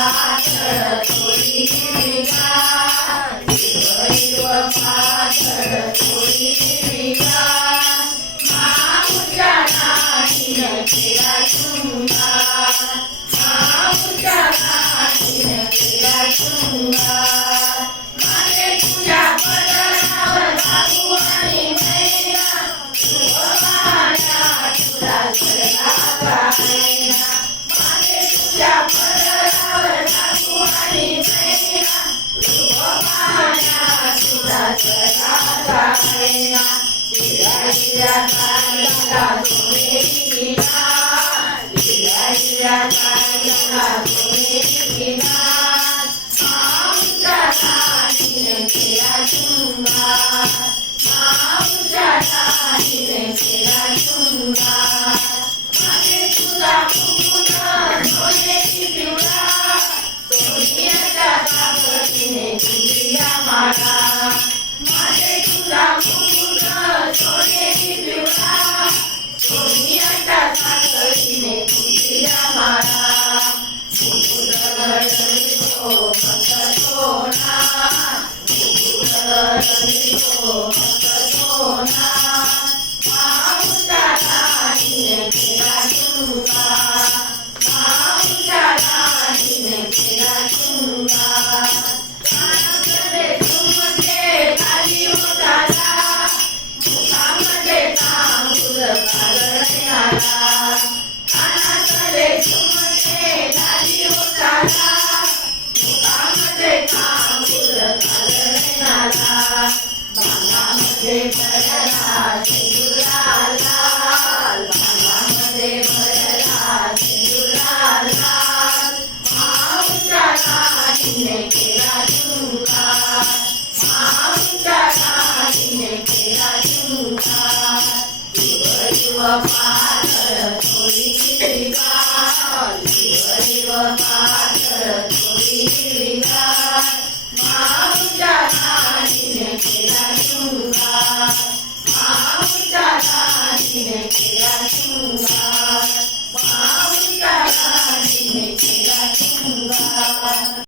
पातळ थोडी हिरवीगार, हिरवं पातळ थोडी हिरवीगार, माऊच्या नातीनं केला शृंगार, माऊच्या नातीनं केला शृंगार. माझे तुझ्या पदरावर बाबू आणि मैना, शुभमाना तुला चढला गायना. माझे तुझ्या पदरावर बाबू आणि मैना, शुभमाना तुला चढला गायना. हिरा हिरा काढला सोनेरी नार, हिरा हिरा काढला सोनेरी नार, माऊच्या नातीनं केला शृंगार, माऊच्या नातीनं केला शृंगार. माझे तुझा मुकुट सोनेरी पिवळा, सोन्याच्या ताकदीने गुंजिया माळा. माझे तुझा मुकुट सोनेरी पिवळा, सोन्याच्या ताकदीने गुंजिया माळा. मुकुट गडगडितो मस्त सोना, मुकुट गडगडितो मस्त सोना, माऊच्या नातीनं केला शृंगार, माऊच्या नातीनं केला शृंगार. कानामध्ये झुमके खाली उडाला, मुखामध्ये तांबूल कागडयाला. कानाकडे झुमके खाली उडाला, मुखामध्ये तांबूल कागडयाला. भांगामध्ये भरला शेंदुरा लाल, भांगामध्ये भरला शेंदुरा लाल, माऊच्या नातीनं केला शृंगार, माऊच्या नातीनं केला शृंगार. हिरवं पातळ थोडी हिरवीगार, हिरवं पातळ थोडी हिरवीगार, माऊच्या नातीनं केला शृंगार, माऊच्या नातीनं केला शृंगार, माऊच्या नातीनं केला शृंगार.